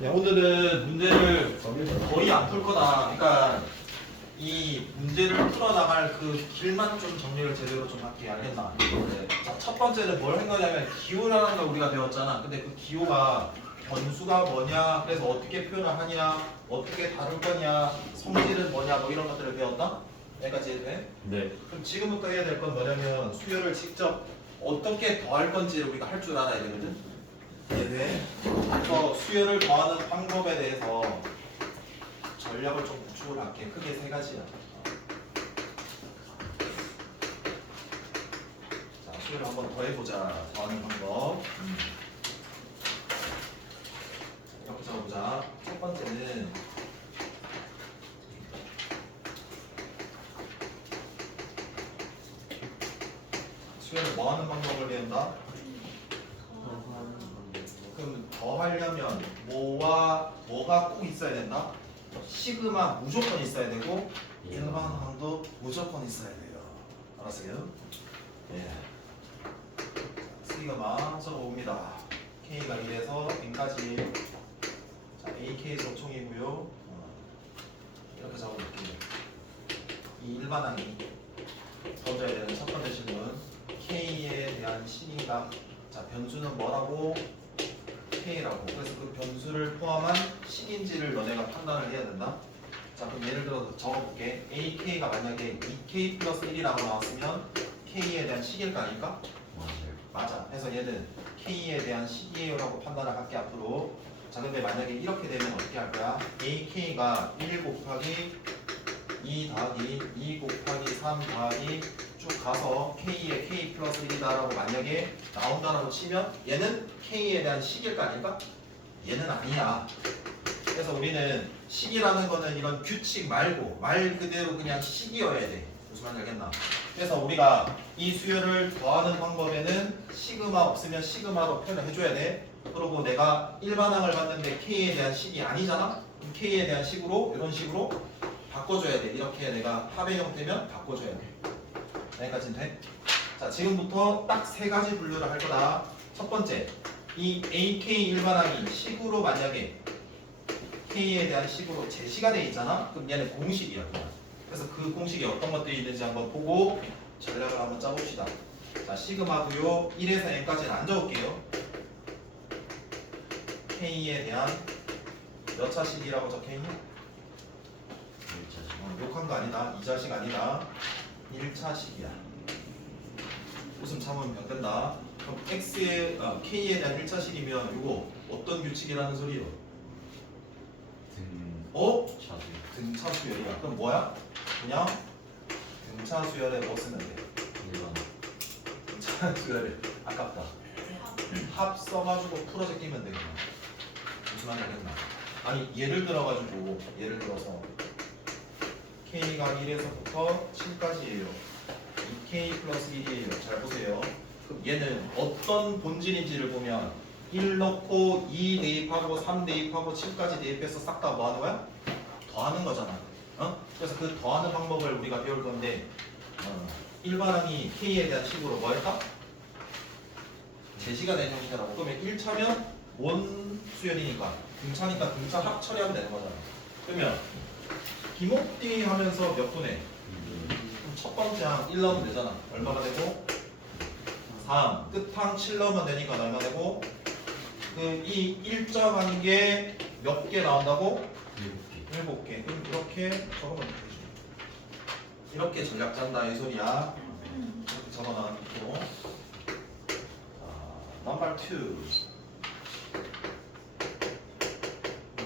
네, 오늘은 문제를 거의 안 풀 거다. 그러니까 이 문제를 풀어나갈 그 길만 좀 정리를 제대로 좀 할게. 알겠나? 네. 자, 첫 번째는 뭘 한 거냐면 기호라는 걸 우리가 배웠잖아. 근데 그 기호가 변수가 뭐냐, 그래서 어떻게 표현을 하냐, 어떻게 다룰 거냐, 성질은 뭐냐, 뭐 이런 것들을 배웠다? 여기까지 해도 돼? 네. 그럼 지금부터 해야 될 건 뭐냐면 수열을 직접 어떻게 더할 건지를 우리가 할 줄 알아야 되거든. 네. 그래서 수열을 더하는 방법에 대해서 전략을 좀 구축을 할게. 크게 세 가지야. 자, 수열을 한번 더 해보자. 더하는 방법. 이렇게 적어보자. 첫 번째는 수열을 더하는 방법을 배운다. 그럼 더 하려면 뭐와 뭐가 꼭 있어야 된다? 시그마 무조건 있어야 되고 일반항도 무조건 있어야 돼요. 알았어요? 예. 시그마 적어봅니다. K가 1에서 N까지. 자, AK 소총이고요. 이렇게 적어볼게요. 이 일반항이 던져야 되는 첫 번째 질문. K에 대한 식인각. 자, 변수는 뭐라고? K라고. 그래서 그 변수를 포함한 식인지를 너네가 판단을 해야 된다. 자, 그럼 예를 들어서 적어볼게. AK가 만약에 2K 플러스 1이라고 나왔으면 K에 대한 식일까 아닐까? 맞아. 그래서 얘는 K에 대한 식이에요라고 판단을 할게 앞으로. 자, 근데 만약에 이렇게 되면 어떻게 할 거야? AK가 1 곱하기 2 더하기 2 곱하기 3 더하기 쭉 가서 K에 K 플러스 1이다라고 만약에 나온다라고 치면 얘는 K에 대한 식일까 아닐까? 얘는 아니야. 그래서 우리는 식이라는 거는 이런 규칙 말고 말 그대로 그냥 식이어야 돼. 무슨 말인지 알겠나? 그래서 우리가 이 수열을 더하는 방법에는 시그마 없으면 시그마로 표현을 해줘야 돼. 그리고 내가 일반항을 봤는데 K에 대한 식이 아니잖아? 그럼 K에 대한 식으로 이런 식으로 바꿔줘야 돼. 이렇게 내가 합의 형태면 바꿔줘야 돼. 여기까지는 돼? 자, 지금부터 딱 세 가지 분류를 할 거다. 첫 번째, 이 AK 일반항이 식으로 만약에 K에 대한 식으로 제시가 돼 있잖아? 그럼 얘는 공식이야. 그래서 그 공식이 어떤 것들이 있는지 한번 보고 전략을 한번 짜봅시다. 자, 시그마고요. 1에서 n까지는 안 적을게요. K에 대한 몇 차식이라고 적혀있니? 욕한 거 아니다. 2차식 아니다. 1차식이야. 웃음 참으면 병된다. 그럼 K에 대한 1차식이면 이거 어떤 규칙이라는 소리요? 등차 수열이야. 그럼 뭐야? 그냥 등차 수열에 뭐 쓰면 돼? 등차 수열에 아깝다. 합 써가지고 풀어서 끼면 돼. 그냥. 무슨 말인지 알겠나? 아니 예를 들어서 K가 1에서부터 7까지예요. 2K 플러스 1이에요. 잘 보세요. 그럼 얘는 어떤 본질인지를 보면 1 넣고 2 대입하고 3 대입하고 7까지 대입해서 싹 다 뭐 하는 거야? 더하는 거잖아. 그래서 그 더하는 방법을 우리가 배울 건데 일반항이 K에 대한 식으로 뭐 할까? 제시가 된 형태라고. 그러면 1차면 원 수열이니까 등차니까 등차 합 처리하면 되는 거잖아. 그러면 기목D 하면서 몇 분해? 그럼 첫 번째 항 1 넣으면 되잖아. 얼마가 되고? 3. 끝항 7 넣으면 되니까 얼마 되고? 이 일정한 게 몇 개 나온다고? 7개. 그럼 이렇게 적으면 되지. 이렇게 전략 짠다 이 소리야. 이렇게 적어놔놓고. 넘버 2.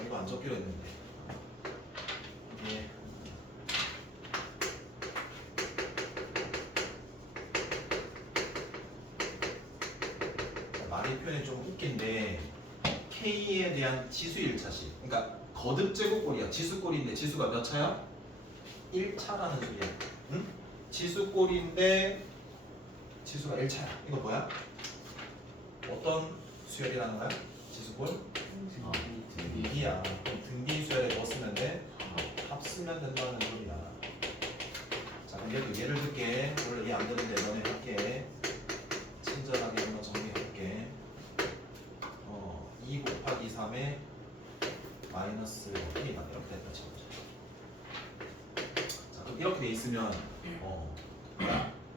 이거 안 적기로 했는데. 예. 말의 표현이 좀 웃긴데 K에 대한 지수 1차식. 그러니까 거듭 제곱꼴이야. 지수꼴인데 지수가 몇 차야? 1차라는 소리야. 응? 지수꼴인데 지수가 1차야. 이거 뭐야? 어떤 수열이라는 거야? 지수꼴? 등비야. 등비 수열에 뭐 쓰면 돼? 합 쓰면 된다는 소리야. 자, 근데 예를 들게. 원래 이해 안 되는데 너네 할게. 친절하게 한번 정리해볼게. 2 곱하기 3에 마이너스 K만 이렇게 됐다 치고. 자, 그럼 이렇게 돼 있으면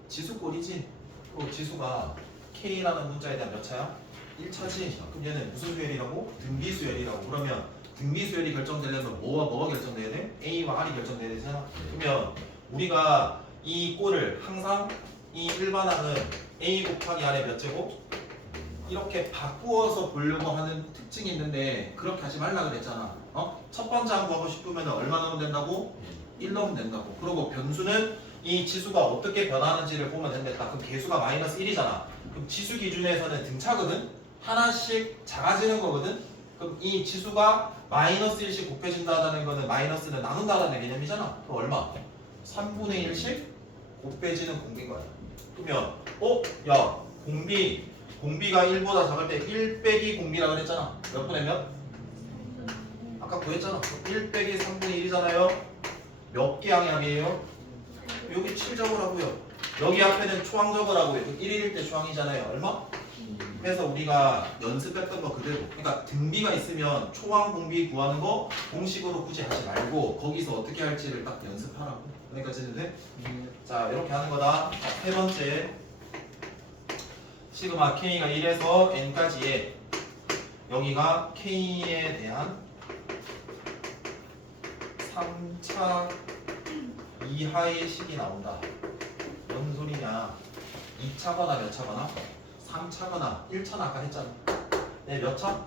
지수꼴이지? 그 지수가 K라는 문자에 대한 몇 차야? 1차지? 그럼 얘는 무슨 수열이라고? 등비수열이라고. 그러면 등비수열이 결정되려면 뭐가 결정돼야 돼? A와 R이 결정돼야 되잖아. 그러면 우리가 이 꼴을 항상 이 일반항은 A 곱하기 R의 몇 제곱? 이렇게 바꾸어서 보려고 하는 특징이 있는데 그렇게 하지 말라 그랬잖아. 첫 번째 항 구하고 싶으면 얼마 넣으면 된다고? 1 넣으면 된다고. 그리고 변수는 이 지수가 어떻게 변하는지를 보면 된다. 그럼 개수가 마이너스 1이잖아. 그럼 지수 기준에서는 등차거든? 하나씩 작아지는 거거든? 그럼 이 지수가 마이너스 1씩 곱해진다는 거는 마이너스는 나눈다는 개념이잖아. 그럼 얼마? 3분의 1씩 곱해지는 공비인 거야. 그러면 야 공비가 1보다 작을 때 1 빼기 공비라 그랬잖아. 몇 분의 몇? 아까 구했잖아. 1 빼기 3분의 1이잖아요. 몇 개 항약이에요? 여기 7 적으라고요. 여기 앞에는 초항 적으라고요. 1일일 때 초항이잖아요. 얼마? 그래서 우리가 연습했던 거 그대로. 그러니까 등비가 있으면 초항 공비 구하는 거 공식으로 굳이 하지 말고 거기서 어떻게 할지를 딱 연습하라고. 여기까지는 돼? 자, 이렇게 하는 거다. 자, 세 번째. 시그마 K가 1에서 N까지의 여기가 K에 대한 3차 이하의 식이 나온다. 뭔 소리냐? 2차거나 몇 차거나 3차거나 1차는 아까 했잖아. 네, 몇 차?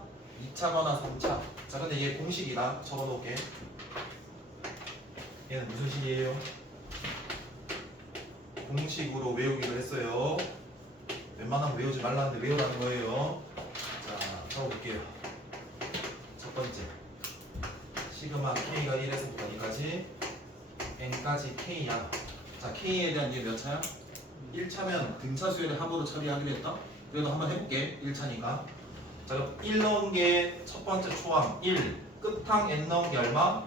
2차거나 3차. 자, 근데 얘 공식이다. 적어놓을게. 얘는 무슨 식이에요? 공식으로 외우기로 했어요. 웬만하면 외우지 말라는데 외우라는 거예요. 자, 적어볼게요. 첫 번째. 시그마 K가 1에서부터 2까지 N까지 K야. 자, K에 대한 이게 몇 차야? 1차면 등차 수열의 합으로 처리하기로 했다. 그래도 한번 해볼게. 1차니까. 자, 그럼 1 넣은 게 첫 번째 초항 1. 끝항 N 넣은 게 얼마?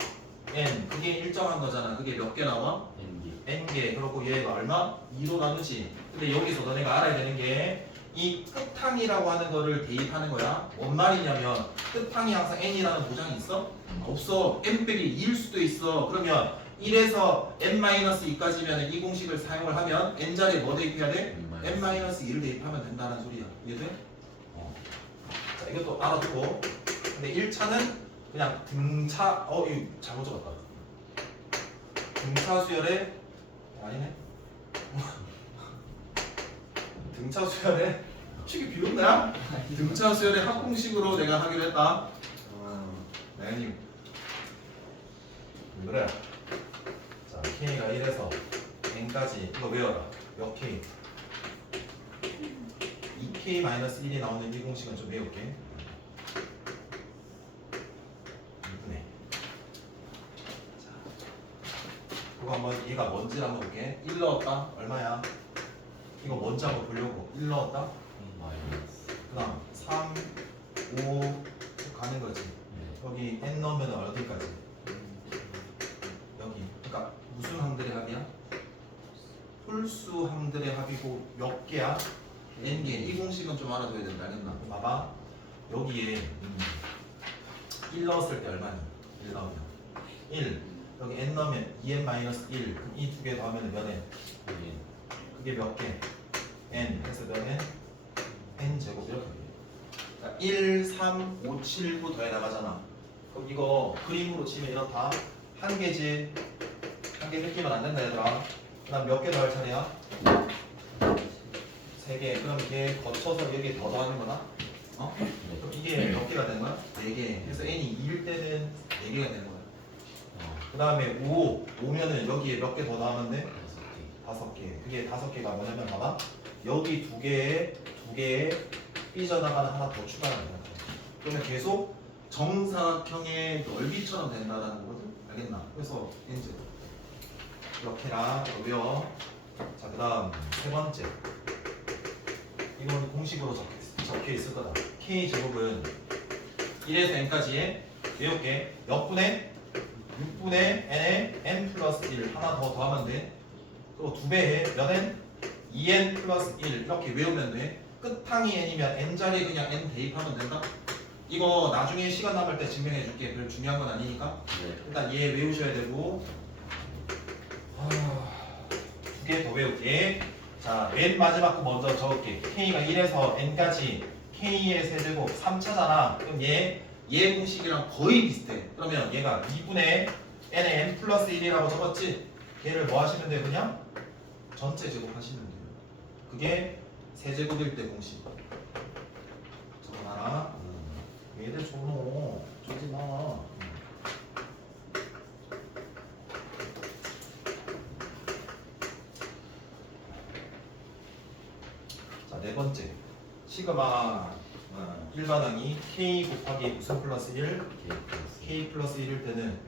N. 그게 일정한 거잖아. 그게 몇 개 나와? N개. 그리고 얘가 얼마? 2로 나누지. 근데 여기서 너네가 알아야 되는 게 이 끝항이라고 하는 거를 대입하는 거야. 뭔 말이냐면 끝항이 항상 N이라는 보장이 있어? 없어. N 빼기 2일 수도 있어. 그러면 1에서 N-2까지면 이 공식을 사용을 하면 N자리에 뭐 대입해야 돼? N-2를 대입하면 된다는 소리야. 이해돼? 자, 이것도 알아두고. 근데 1차는 그냥 등차 이거 잘못 적었다. 등차 수열의 아니네. 등차 수열의 식이 비웃나요? 등차 수열의 합공식으로 내가 하기로 했다. 네, 그래. 자, K가 1에서 N까지 이거 외워라. 몇 K? 2K-1이 나오는 이 공식은 좀 외울게. 이쁘네. 자, 그거 한번 얘가 뭔지 한번 볼게. 1 넣었다. 얼마야? 이거 뭔지 한번 보려고. 1 넣었다. 그 다음 3, 5 가는 거지. 여기 N 넣으면 어디까지? 여기. 그러니까 무슨 항들의 합이야? 홀수 항들의 합이고 몇 개야? N개. 이 공식은 좀 알아둬야 된다. 알겠나? 봐봐. 여기에 1 넣었을 때 얼마니? 1 넣으면 1. 여기 N 넣으면 2N-1. 그럼 이 두 개 더하면 몇 N? 그게 몇 개? N. 해서 몇 N? N 제곱 이렇게. 그러니까 1, 3, 5, 7, 9 더해 나가잖아. 그럼 이거 그림으로 치면 이렇다. 한 개지. 한 개 느끼면 안 된다 얘들아. 그 다음 몇 개 더 할 차례야? 3개. 그럼 이게 거쳐서 여기에 더 더하는 거다. 그럼 이게 몇 개가 되는 거야? 4개. 그래서 N이 2일 때는 4개가 되는 거야. 그 다음에 5면은 여기에 몇 개 더 더하면 돼? 5개. 그게 5개가 뭐냐면 봐봐. 여기 2개에 삐져나가는 하나 더 추가하는 거야. 그러면 계속 정사각형의 넓이처럼 된다는 거거든? 알겠나? 그래서 이제 이렇게라 외워. 자, 그 다음 세 번째. 이건 공식으로 적혀 있을 거다. K 제곱은 1에서 N까지의 외울게. 몇 분의? 6분의 N에 N 플러스 1 하나 더 더하면 돼. 그리고 2배에 몇 N? 2N 플러스 1 이렇게 외우면 돼. 끝항이 N이면 N자리에 그냥 N 대입하면 된다. 이거 나중에 시간 남을 때 증명해 줄게. 별 중요한 건 아니니까. 네. 일단 얘 외우셔야 되고. 두 개 더 외울게. 자, 맨 마지막 거 먼저 적을게. K가 1에서 N까지 K의 세제곱 3차잖아. 그럼 얘 공식이랑 거의 비슷해. 그러면 얘가 2분의 N의 N 플러스 1이라고 적었지? 얘를 뭐 하시면 돼요? 그냥 전체 제곱 하시면 돼요. 그게 세제곱일 때 공식. 적어놔라. 얘들 줘노. 주지 마. 자, 네 번째. 시그마 일반항이 K 곱하기 무슨 플러스 1? K 플러스 1일 때는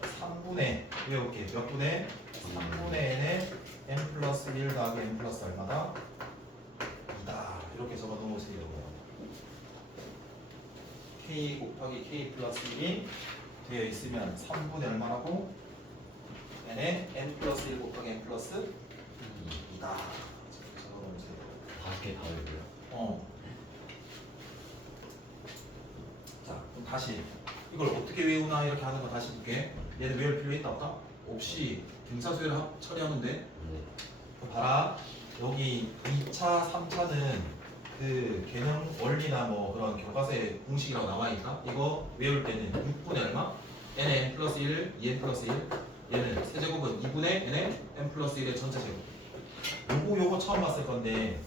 3분의 외울게. 몇 분의? 3분의 n의 n 플러스 1 더하기 n 플러스 얼마다? 2다. 이렇게 적어 놓으세요. K 곱하기 K 플러스 1이 되어 있으면 3분의 얼마라고? n의 n 플러스 1 곱하기 n 플러스 2다. 적어 놓으세요. 5개 다 외고요. 자, 그럼 다시 이걸 어떻게 외우나 이렇게 하는 거 다시 볼게. 얘는 외울 필요 있다 없다? 없이 등차수열을 처리하면 돼. 네. 그럼 봐라. 여기 2차, 3차는 그 개념 원리나 뭐 그런 교과서의 공식이라고 나와있다. 이거 외울 때는 6분의 얼마? n의 n 플러스 1, 2n 플러스 1. 얘는 세제곱은 2분의 n의 n 플러스 1의 전체 제곱. 요거 처음 봤을 건데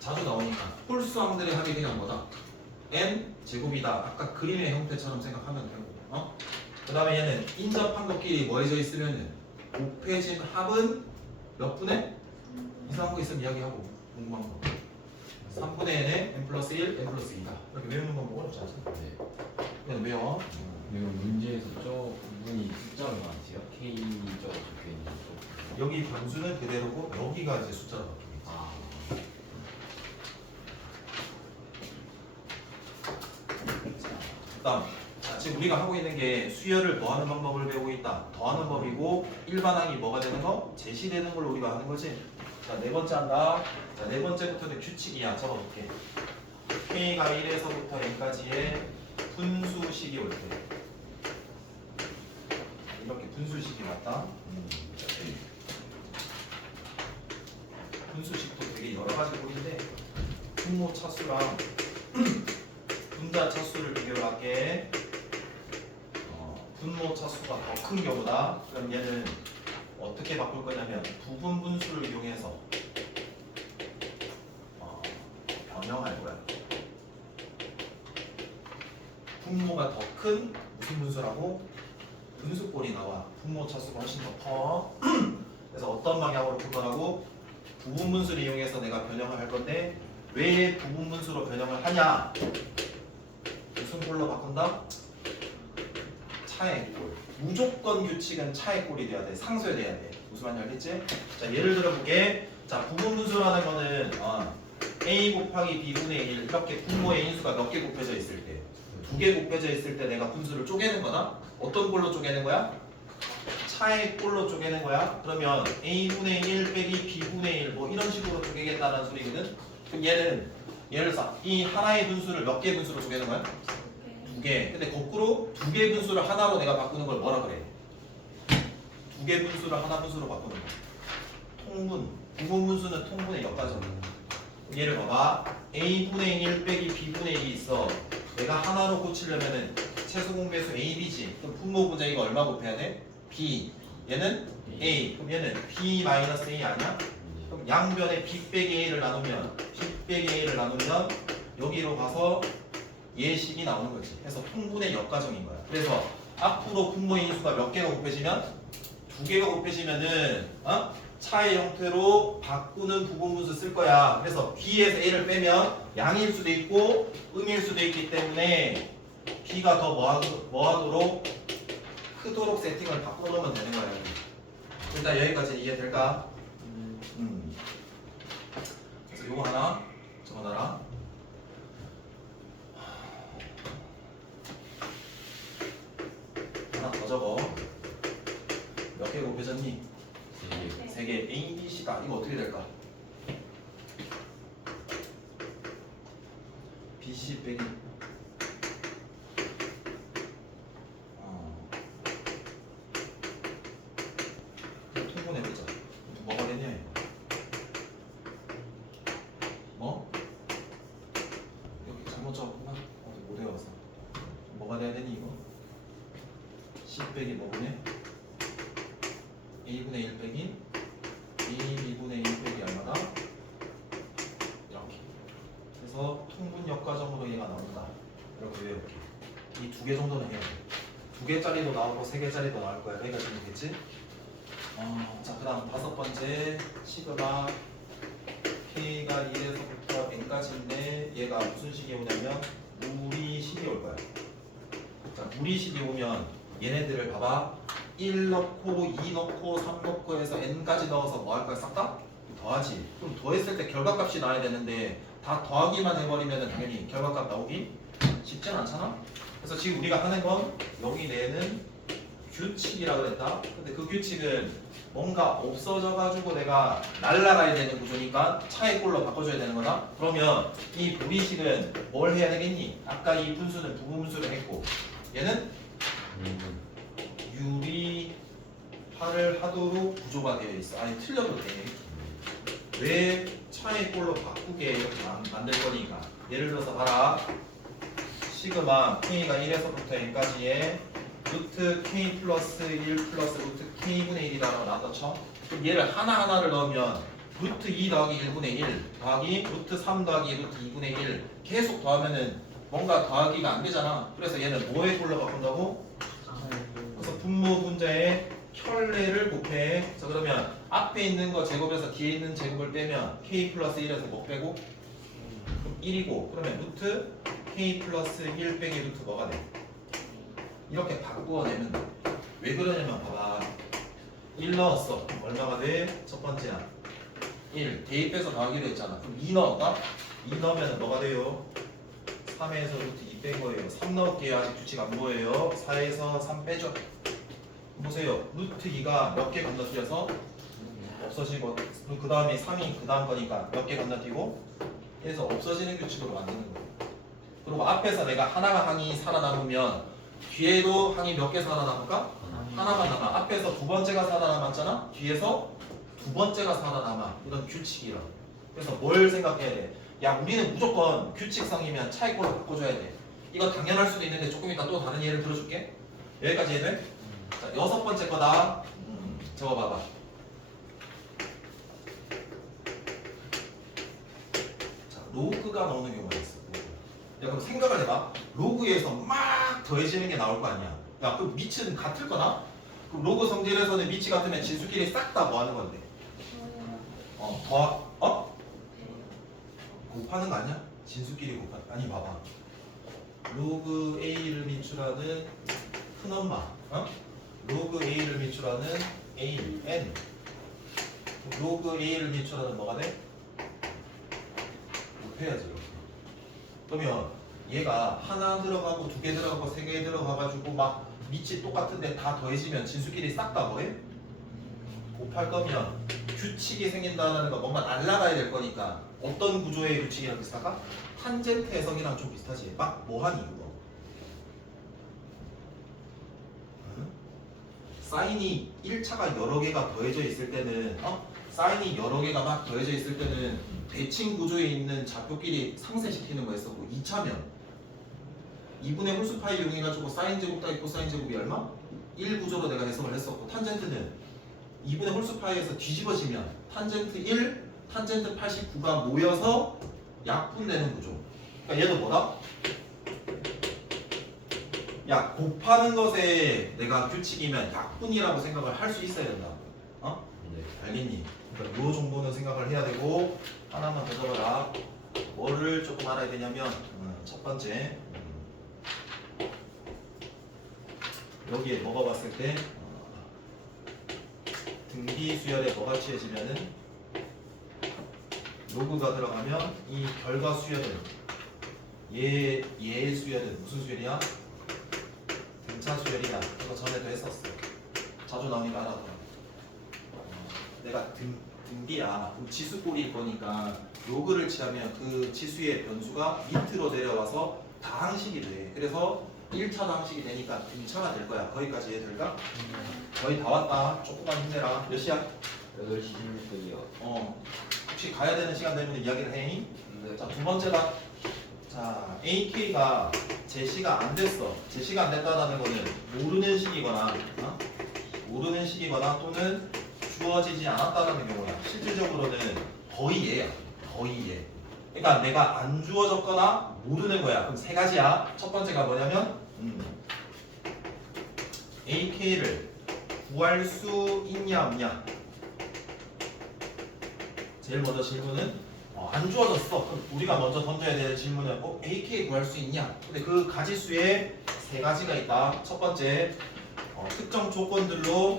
자주 나오니까 홀수항들의 합이 그냥 뭐다? n 제곱이다. 아까 그림의 형태처럼 생각하면 되고. 그 다음에 얘는 인접한 것끼리 뭐해져 있으면은 곱해진 합은 몇 분의? 이상한 거 있으면 이야기하고 궁금한 거. 3분의 n의 n 플러스 1, n 플러스 2다. 이렇게 외우는 건 뭐 어렵지 않죠? 네. 그냥 외워. 그리고 문제에서 저 부분이 숫자로 나왔어요. K 저 적혀 있는 쪽. 여기 변수는 그대로고 여기가 이제 숫자로 바뀌겠지. 아. 그다음 지금 우리가 하고 있는 게 수열을 더하는 방법을 배우고 있다. 더하는 법이고 일반항이 뭐가 되는 거? 제시되는 걸 우리가 하는 거지. 자, 네 번째 한다. 자, 네 번째부터는 규칙이야. 적어볼게. K가 1에서부터 N까지의 분수식이 올 때. 이렇게 분수식이 왔다. 분수식도 되게 여러 가지 보이는데 분모 차수랑 분자 차수를 비교를 할게. 분모 차수가 더 큰 경우다. 그럼 얘는 어떻게 바꿀 거냐면 부분 분수를 이용해서 변형할 거야. 분모가 더 큰 무슨 분수라고? 분수꼴이 나와. 분모 차수가 훨씬 더 커. 그래서 어떤 방향으로 풀 거라고? 부분 분수를 이용해서 내가 변형을 할 건데 왜 부분 분수로 변형을 하냐? 무슨 꼴로 바꾼다? 차의 꼴. 무조건 규칙은 차의 꼴이 돼야 돼. 상쇄돼야 돼. 무슨 말인지 알겠지? 자, 예를 들어볼게. 자, 부분 분수라는 거는 a 곱하기 b분의 1 이렇게 분모의 인수가 몇 개 곱해져 있을 때, 2개 곱해져 있을 때 내가 분수를 쪼개는 거다. 어떤 꼴로 쪼개는 거야? 차의 꼴로 쪼개는 거야. 그러면 a분의 1 빼기 b분의 1 뭐 이런 식으로 쪼개겠다는 소리거든. 그럼 얘는 예를 들어서 이 하나의 분수를 몇 개 분수로 쪼개는 거야? 2개. 근데 거꾸로 2개 분수를 하나로 내가 바꾸는 걸 뭐라 그래? 2개 분수를 하나 분수로 바꾸는 거. 통분. 부분 분수는 통분의 역과정. 얘를 봐봐. a분의 1 빼기 b분의 1이 있어. 내가 하나로 고치려면은 최소 공배수 a, b지. 그럼 분모 분자이가 얼마 곱해야 돼? b. 얘는 a. 그럼 얘는 b 마이너스 a 아니야? 그럼 양변에 b 빼기 a를 나누면 b 빼기 a를 나누면 여기로 가서 예식이 나오는 거지. 그래서 통분의 역과정인 거야. 그래서 앞으로 분모의 인수가 몇 개가 곱해지면? 2개가 곱해지면은 차의 형태로 바꾸는 부분분수 쓸 거야. 그래서 b에서 a를 빼면 양일 수도 있고 음일 수도 있기 때문에 b가 더 뭐하도록 크도록 세팅을 바꿔놓으면 되는 거야. 일단 여기까지 이해될까? 그래서 요거 하나 적어놔라. 하나 더 적어. 몇 개 곱해졌니? 3개. A, B, C다. 이거 어떻게 될까? BC 빼기 되니 이거? 10 빼기 뭐분의? A분의 1 빼기 A 2분의 1 빼기 얼마다? 이렇게. 그래서 통분 역과정으로 얘가 나온다. 이렇게 외울게. 이 두 개 정도는 해야 돼. 2개짜리도 나오고 3개짜리도 나올 거야. 여기까지 되겠지? 자, 그 다음 5번째 시그마 K가 1에서부터 N까지인데 얘가 무슨 식이 오냐면 무리식이 올 거야. 자, 무리식이 오면 얘네들을 봐봐. 1 넣고 2 넣고 3 넣고 해서 N까지 넣어서 뭐 할 거야? 싹 다? 더하지. 그럼 더했을 때 결과값이 나와야 되는데 다 더하기만 해버리면 당연히 결과값 나오기 쉽진 않잖아? 그래서 지금 우리가 하는 건 여기 내는 규칙이라 그랬다. 근데 그 규칙은 뭔가 없어져가지고 내가 날라가야 되는 구조니까 차의 꼴로 바꿔줘야 되는 거다. 그러면 이 무리식은 뭘 해야 되겠니? 아까 이 분수는 부분수를 했고 얘는 유리화를 하도록 구조가 되어 있어. 아니 틀려도 돼. 왜 차의 꼴로 바꾸게 이렇게 만들 거니까. 예를 들어서 봐라. 시그마 K가 1에서부터 N까지의 루트 K 플러스 1 플러스 루트 K분의 1이라고 나왔다 쳐. 그럼 얘를 하나하나를 넣으면 루트 2 더하기 1분의 1 더하기 루트 3 더하기 루트 2분의 1 계속 더하면은 뭔가 더하기가 안 되잖아. 그래서 얘는 뭐에 꼴로 바꾼다고? 그래서 분모 분자의 켤레를 곱해. 자 그러면 앞에 있는 거 제곱에서 뒤에 있는 제곱을 빼면 K 플러스 1에서 뭐 빼고? 그럼 1이고 그러면 루트 K 플러스 1 빼기 루트 뭐가 돼? 이렇게 바꾸어내면 돼. 왜 그러냐면 봐봐. 1 넣었어. 얼마가 돼? 첫 번째야 1 대입해서 더하기로 했잖아. 그럼 2 넣을까? 2 넣으면 뭐가 돼요? 3에서 루트 2 뺀 거예요. 3 넣을게요. 아직 규칙 안 보여요. 4에서 3 빼줘. 보세요. 루트 2가 몇 개 건너뛰어서 없어지고 그 다음에 3이 그 다음 거니까 몇 개 건너뛰고 해서 없어지는 규칙으로 만드는 거예요. 그리고 앞에서 내가 하나가 항이 살아남으면 뒤에도 항이 몇 개 살아남을까? 하나만 남아. 앞에서 두 번째가 살아남았잖아? 뒤에서 두 번째가 살아남아. 이런 규칙이라. 그래서 뭘 생각해야 돼? 야 우리는 무조건 규칙성이면 차의 꼴로 바꿔줘야 돼. 이거 당연할 수도 있는데 조금 이따 또 다른 예를 들어줄게. 여기까지 해야 돼? 자, 6번째 거다. 저거 봐봐. 자, 로그가 나오는 경우가 있어. 야 그럼 생각을 해봐. 로그에서 막 더해지는 게 나올 거 아니야. 야 그럼 밑은 같을 거나? 그럼 로그 성질에서는 밑이 같으면 진수끼리 싹 다 뭐 하는 건데? 곱하는 거 아니야? 진수끼리 곱하는. 아니 봐봐. 로그 A를 미출하는 큰엄마. 로그 A를 미출하는 A, N. 로그 A를 미출하는 뭐가 돼? 곱해야지 이렇게. 그러면 얘가 하나 들어가고 두 개 들어가고 세 개 들어가가지고 막 밑이 똑같은데 다 더해지면 진수끼리 싹 다 뭐해? 곱할 거면 규칙이 생긴다는 거 뭔가 날라가야 될 거니까 어떤 구조의 규칙이랑 비슷할까? 탄젠트 해석이랑 좀 비슷하지. 막 뭐하니 이거? 사인이 1차가 여러 개가 더해져 있을 때는 사인이 여러 개가 막 더해져 있을 때는 대칭 구조에 있는 좌표끼리 상쇄시키는 거였었고 2차면 2분의 홀수 파이 이용해가지고 사인 제곱 더하기 코사인 제곱이 얼마? 1 구조로 내가 해석을 했었고 탄젠트는 2분의 홀수 파이에서 뒤집어지면 탄젠트 1, 탄젠트 89가 모여서 약분되는 구조. 그러니까 얘도 뭐다? 야 곱하는 것에 내가 규칙이면 약분이라고 생각을 할 수 있어야 된다. 네. 알겠니? 그러니까 요 정도는 생각을 해야 되고 하나만 더 적어라. 뭐를 조금 알아야 되냐면 첫 번째 여기에 뭐가 봤을 때 등비 수열에 뭐가 취해지면은 로그가 들어가면 이 결과 수열은 얘의 수열은 무슨 수열이야? 등차 수열이야. 이거 전에도 했었어. 자주 나오니까 알아둬. 내가 등비야. 그럼 지수꼴일 거니까 로그를 취하면 그 지수의 변수가 밑으로 내려와서 다항식이 돼. 그래서 1차 다항식이 되니까 등차가 될 거야. 거기까지 이해될까? 거의 다 왔다. 조금만 힘내라. 몇 시야? 8시 16분이요. 혹시 가야 되는 시간 되면 이야기를 해. 네. 자, 두 번째다. 자, 자, AK가 제시가 안 됐어. 제시가 안 됐다는 거는 모르는 식이거나, 모르는 식이거나 또는 주어지지 않았다는 경우야. 실질적으로는 거의 얘야. 거의 얘. 그러니까 내가 안 주어졌거나 모르는 거야. 그럼 세 가지야. 첫 번째가 뭐냐면 AK를 구할 수 있냐 없냐. 제일 먼저 질문은 안 주어졌어. 그럼 우리가 먼저 던져야 될 질문은 AK 구할 수 있냐? 근데 그 가지수에 세 가지가 있다. 첫 번째, 특정 조건들로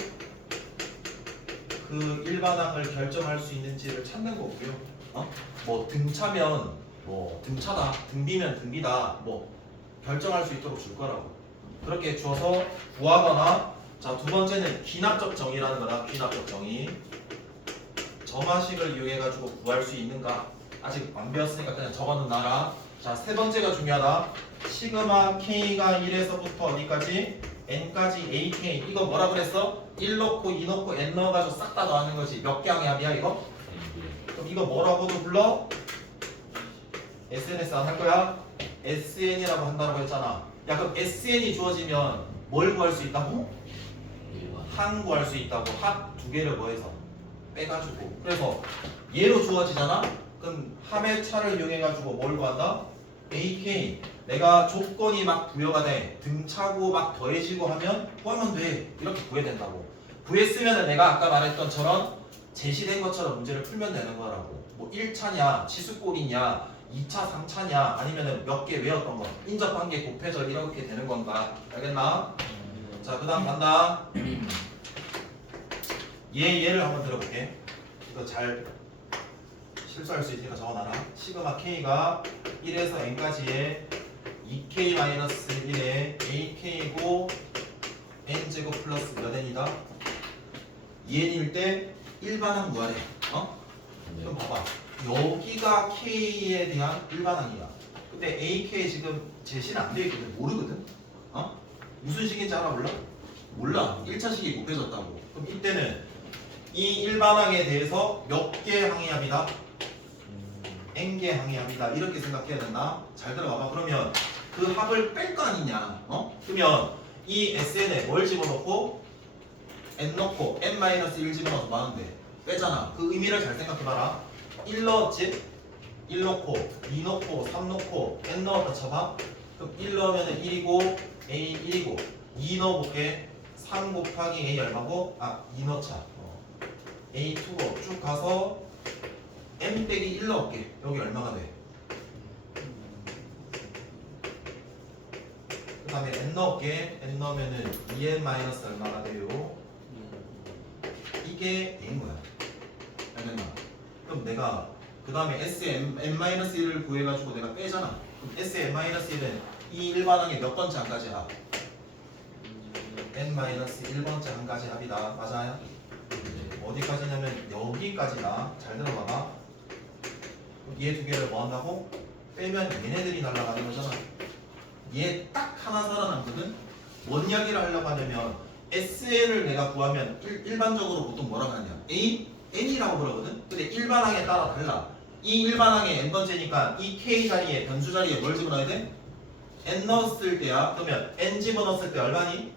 그 일반항을 결정할 수 있는지를 찾는 거고요. 뭐 등차면 뭐 등차다, 등비면 등비다, 뭐 결정할 수 있도록 줄 거라고. 그렇게 주어서 구하거나. 자, 두 번째는 귀납적 정의라는 거다. 귀납적 정의. 점화식을 이용해가지고 구할 수 있는가? 아직 안 배웠으니까 그냥 적어놓나라. 자, 세 번째가 중요하다. 시그마 K가 1에서부터 어디까지? N까지 AK. 이거 뭐라 그랬어? 1 넣고 2 넣고 N 넣어가지고 싹 다 더하는 거지. 몇 개 항합이야 이거? 그럼 이거 뭐라고도 불러? SNS 안 할 거야? SN이라고 한다고 했잖아. 야, 그럼 SN이 주어지면 뭘 구할 수 있다고? 항 구할 수 있다고. 합 두 개를 뭐해서? 빼가지고. 그래서 얘로 주어지잖아? 그럼 합의 차를 이용해가지고 뭘 구한다? AK. 내가 조건이 막 부여가 돼. 등차고 막 더해지고 하면 구하면 돼. 이렇게 구해야 된다고. 구했으면 내가 아까 말했던 처럼 제시된 것처럼 문제를 풀면 되는 거라고. 뭐 1차냐, 치수꼴이냐, 2차, 3차냐, 아니면 몇 개 외웠던 거. 인접한 게 곱해져 이렇게 되는 건가. 알겠나? 자, 그 다음 간다. 얘를 한번 들어볼게. 이거 잘 실수할 수 있으니까 적어놔라. 시그마 K가 1에서 N까지의 2K-1의 AK고 N제곱 플러스 몇 N이다? 2N일 때 일반항 구하래. 그럼 봐봐. 여기가 K에 대한 일반항이야. 근데 AK 지금 제시는 안 되어있거든. 모르거든. 무슨 식인지 알아 몰라? 몰라. 1차식이 곱해졌다고. 그럼 이때는 이 일반항에 대해서 몇 개 항의합이다? N개 항의합이다. 이렇게 생각해야 된다. 잘 들어봐봐. 그러면 그 합을 뺄 거 아니냐? 그러면 이 SN에 뭘 집어넣고 N 넣고 N-1 집어넣어서 뭐 하는데? 빼잖아. 그 의미를 잘 생각해봐라. 1 넣었지? 1 넣고 2 넣고 3 넣고 N 넣었다 쳐봐. 그럼 1 넣으면 1이고 A 1이고 2 넣어볼게. 3 곱하기 A 얼마고? 2 넣자. A2고 쭉 가서 M 빼기 1 넣을게. 여기 얼마가 돼? 그 다음에 N 넣을게. N 넣으면은 2N 마이너스 얼마가 돼요? 이게 A인 거야. 알겠나? 그럼 내가 그 다음에 SM-1을 구해가지고 내가 빼잖아. 그럼 SM-1은 이 일반항의 몇 번째 항까지 합? N-1번째 항까지 합이다. 맞아요? 어디까지냐면 여기까지다. 잘 들어봐봐. 얘 두 개를 뭐 한다고? 빼면 얘네들이 날아가는 거잖아. 얘 딱 하나 살아남거든? 뭔 이야기를 하려고 하냐면 SN을 내가 구하면 일반적으로 보통 뭐라고 하냐? N이라고 그러거든? 근데 일반항에 따라 달라. 이 일반항의 N번째니까 이 K 자리에, 변수 자리에 뭘 집어넣어야 돼? N 넣었을 때야. 그러면 N 집어넣었을 때 얼마니?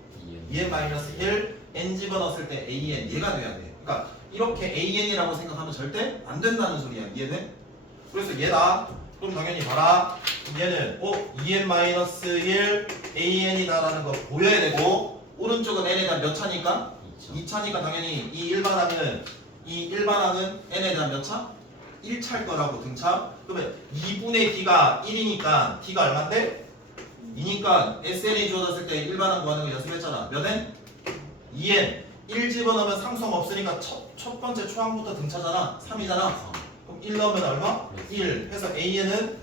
2N-1. N 집어넣었을 때 AN. 얘가 돼야 돼. 그러니까 이렇게 AN이라고 생각하면 절대 안 된다는 소리야. 이해돼? 그래서 얘다. 그럼 당연히 봐라. 얘는 2N-1 AN이다라는 거 보여야 되고, 오른쪽은 N에 대한 몇 차니까? 2차니까 당연히 이 일반항은 N에 대한 몇 차? 1차일 거라고. 등차. 그러면 2분의 D가 1이니까 D가 얼만데? 2니까 SN이 주어졌을 때 일반항 구하는 거 연습했잖아. 몇 N? 2N. 1 집어넣으면 상수함 없으니까 첫 번째 초항부터 등차잖아. 3이잖아. 그럼 1 넣으면 얼마? 1. 해서 AN은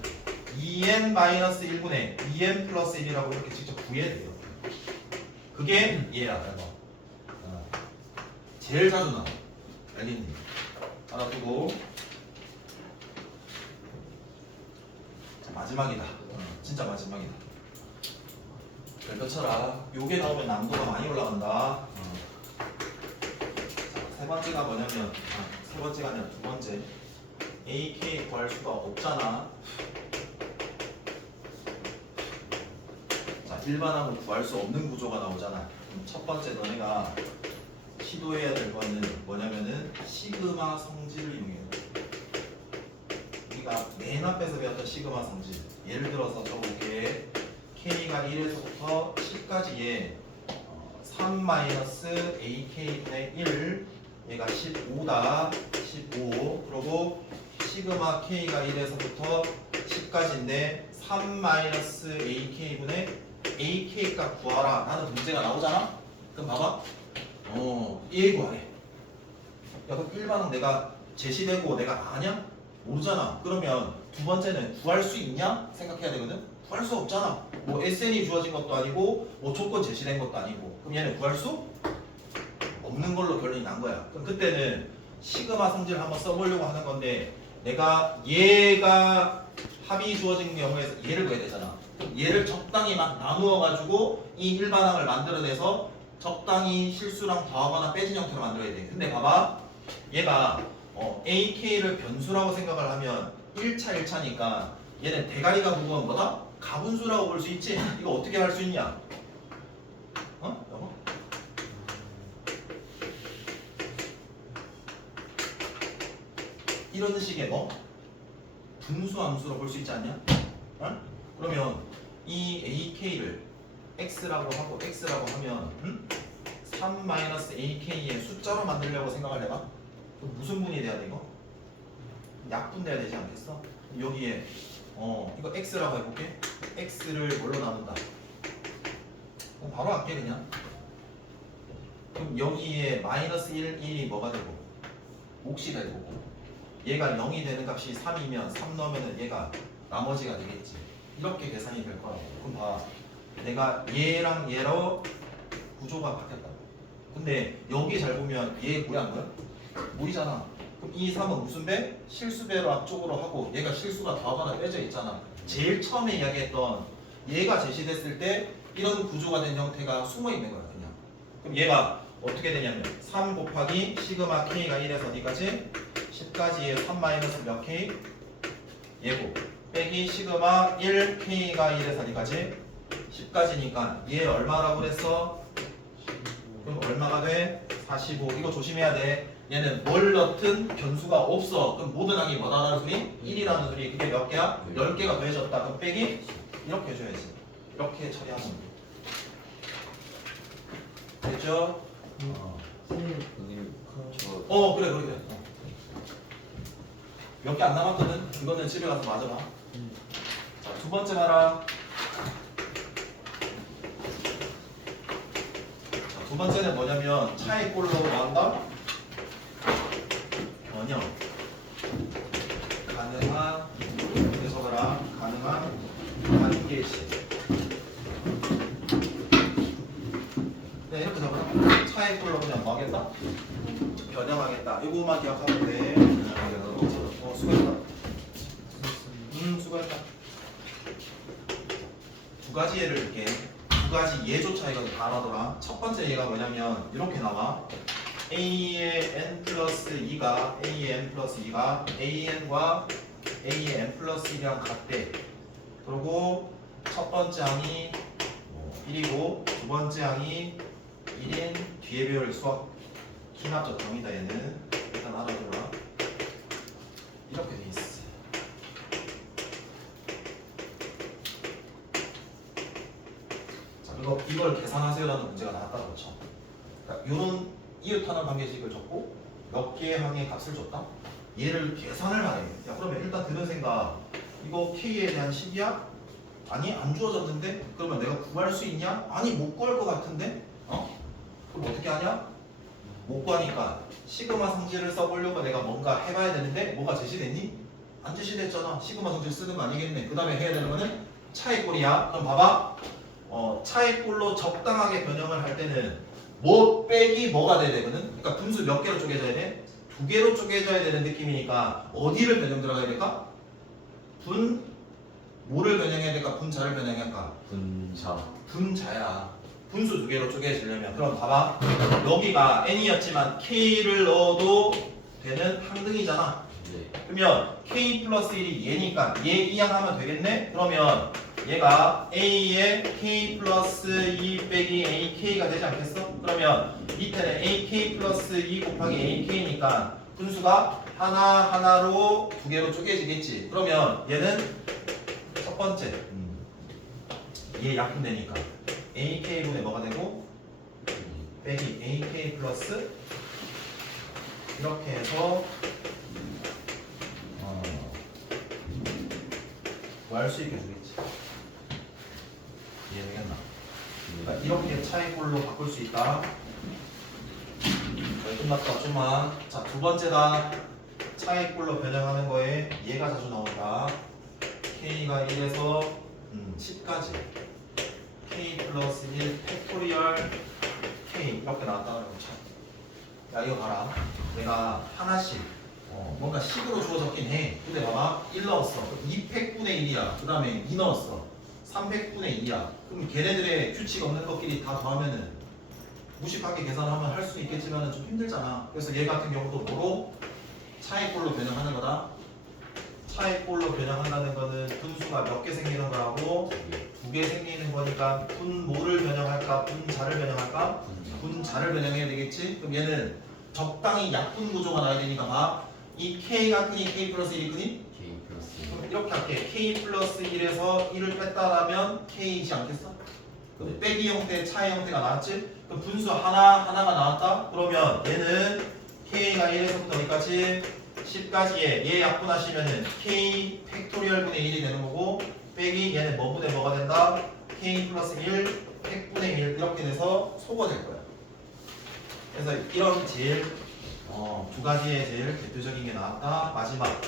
2N-1분의 2N 플러스 1이라고 이렇게 직접 구해야 돼요. 그게 얘야. 제일 자주 나와. 알겠니? 알아두고. 자, 마지막이다. 진짜 마지막이다. 별표 쳐라. 요게 나오면 난도가 많이 올라간다. 세 번째가 뭐냐면, 세 번째가 아니라 두 번째. AK 구할 수가 없잖아. 일반항은 구할 수 없는 구조가 나오잖아. 그럼 첫 번째 너네가 시도해야 될 거는 뭐냐면은 시그마 성질을 이용해야 돼. 우리가 맨 앞에서 배웠던 시그마 성질. 예를 들어서 적어볼게. K가 1에서부터 10까지의 3-AK분의 1 얘가 15다. 15. 그리고 시그마 K가 1에서부터 10까지인데 3-AK분의 AK 값 구하라 라는 문제가 나오잖아? 그럼 봐봐. 얘 구하래. 야, 그럼 1반은 내가 제시되고 내가 아냐? 모르잖아. 그러면 두 번째는 구할 수 있냐? 생각해야 되거든? 구할 수 없잖아. 뭐 SN이 주어진 것도 아니고 뭐 조건 제시된 것도 아니고. 그럼 얘는 구할 수 없는 걸로 결론이 난 거야. 그럼 그때는 시그마 성질을 한번 써보려고 하는 건데 내가 얘가 합이 주어진 경우에서 얘를 구해야 되잖아. 얘를 적당히 막 나누어 가지고 이 일반항을 만들어내서 적당히 실수랑 더하거나 빼진 형태로 만들어야 돼. 근데 봐봐. 얘가 AK를 변수라고 생각을 하면 1차 1차니까 얘는 대가리가 무거운 거다? 가분수라고 볼 수 있지? 이거 어떻게 할 수 있냐? 여보? 이런 식의 뭐? 분수 함수로 볼 수 있지 않냐? 그러면 이 AK를 X라고 하고 X라고 하면 3-AK의 숫자로 만들려고 생각을 해봐. 그럼 무슨 분이 돼야 돼 이거? 약분 돼야 되지 않겠어? 여기에 이거 X라고 해볼게. X를 뭘로 나눈다? 그럼 바로 할게 그냥. 그럼 여기에 마이너스 1, 1이 뭐가 되고? 몫이 되고 얘가 0이 되는 값이 3이면 3 넣으면 얘가 나머지가 되겠지. 이렇게 계산이 될 거라고. 그럼 봐. 내가 얘랑 얘로 구조가 바뀌었다. 근데 여기 잘 보면 얘 뭐야 뭐야? 무리잖아. 그럼 이 3은 무슨 배? 실수배로 앞쪽으로 하고 얘가 실수가 더하거나 빼져 있잖아. 제일 처음에 이야기했던 얘가 제시됐을 때 이런 구조가 된 형태가 숨어 있는 거야 그냥. 그럼 얘가 어떻게 되냐면 3 곱하기 시그마 K가 1에서 어디까지? 10까지의 3 마이너스 몇 K? 얘고 빼기 시그마 1 K가 1에서 어디까지? 10까지니까 얘 얼마라고 그랬어? 그럼 얼마가 돼? 45. 이거 조심해야 돼. 얘는 뭘 넣든 변수가 없어. 그럼 모든 항이 뭐다라는 소리? 1이라는 소리. 그게 몇 개야? 10개가 더해졌다. 그럼 빼기? 이렇게 해줘야지. 이렇게 처리하는 거. 됐죠? 선생님 저 그래. 몇 개 안 남았거든? 이거는 집에 가서 맞아봐. 자, 두 번째 봐라. 자, 두 번째는 뭐냐면 차의 꼴로 나온다? 번역. 가능한, 이렇게 적어라. 가능한 관계식. 네, 이렇게 적어라. 차의 꼴로 그냥 뭐 하겠다? 변형하겠다. 이거만 기억하면 돼. 수고했다. 수고했다. 두 가지 예를 들게. 두 가지 예조차 이거 단어더라. 첫 번째 예가 뭐냐면 이렇게 나와. A의 n 플러스 2가 A의 n 플러스 2가 AN과 A의 n 플러스 1이랑 같대. 그리고 첫 번째 항이 1이고 두 번째 항이 1인 뒤에 배울 수학 기납적 정의다. 얘는 일단 알아둬라. 이렇게 돼 있어. 자, 그리고 이걸 계산하세요라는 문제가 나왔다고 쳐. 그러니까 이런 이웃하는 관계식을 줬고 몇 개의 항의 값을 줬다. 얘를 계산을 하래. 야, 그러면 일단 드는 생각. 이거 K에 대한 식이야? 아니, 안 주어졌는데? 그러면 내가 구할 수 있냐? 아니, 못 구할 것 같은데? 그럼 어떻게 하냐? 못 구하니까 시그마 성질을 써보려고 내가 뭔가 해봐야 되는데 뭐가 제시됐니? 안 제시됐잖아. 시그마 성질 쓰는 거 아니겠네. 그 다음에 해야 되는 거는 차의 꼴이야. 그럼 봐봐. 차의 꼴로 적당하게 변형을 할 때는 뭐 빼기 뭐가 돼야 되거든. 그러니까 분수 몇 개로 쪼개져야 돼? 두 개로 쪼개져야 되는 느낌이니까 어디를 변형 들어가야 될까? 뭐를 변형해야 될까? 분자를 변형해야 할까? 분자야. 분수 두 개로 쪼개지려면. 그럼 봐봐. 여기가 n이었지만 k를 넣어도 되는 항등이잖아. 네. 그러면 k 플러스 1이 얘니까 얘 이항하면 되겠네? 그러면 얘가 A의 K 플러스 2 빼기 AK가 되지 않겠어? 그러면 밑에는 AK 플러스 2 곱하기 AK니까 분수가 하나하나로 두 개로 쪼개지겠지. 그러면 얘는 첫 번째 얘 약분되니까 AK분의 뭐가 되고 빼기 AK 플러스 이렇게 해서 구할 수 있게 주겠지. 이해되겠나? 그러니까 이렇게 차이꼴로 바꿀 수 있다. 거의 끝났다. 좀만. 자, 두 번째다. 차이꼴로 변형하는 거에 얘가 자주 나온다. K가 1에서 10까지. K 플러스 1 팩토리얼 K 이렇게 나왔다. 야, 이거 봐라. 내가 하나씩 뭔가 식으로 주어졌긴 해. 근데 봐봐. 1 넣었어. 2팩분의 1이야. 그 다음에 2 넣었어. 300분의 2야. 그럼 걔네들의 규칙 없는 것끼리 다 더하면은 무식하게 계산하면 할 수 있겠지만 좀 힘들잖아. 그래서 얘 같은 경우도 뭐로? 차이꼴로 변형하는 거다. 차이꼴로 변형한다는 거는 분수가 몇 개 생기는 거라고? 2개 생기는 거니까 분 뭐를 변형할까? 분자를 변형할까? 분자를 변형해야 되겠지? 그럼 얘는 적당히 약분 구조가 나야 되니까 봐. 이 K가 크니 K 플러스 1이 크니? K 플러스 그럼 이렇게 할게. K 플러스 1에서 1을 뺐다라면 K이지 않겠어? 그럼 빼기 형태, 차이 형태가 나왔지? 그럼 분수 하나가 나왔다? 그러면 얘는 K가 1에서부터 어디까지? 10까지에 얘 약분하시면은 K 팩토리얼 분의 1이 되는 거고 빼기 얘는 뭐 분의 뭐가 된다? K 플러스 1 팩분의 1 이렇게 돼서 소거 될 거야. 그래서 이런 제일 두 가지의 제일 대표적인 게 나왔다. 마지막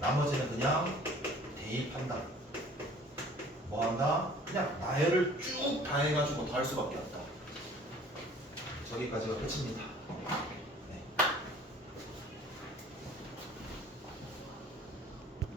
나머지는 그냥 대입한다. 뭐 한다? 그냥 나열을 쭉 다 해가지고 더 할 수밖에 없다. 저기까지가 끝입니다.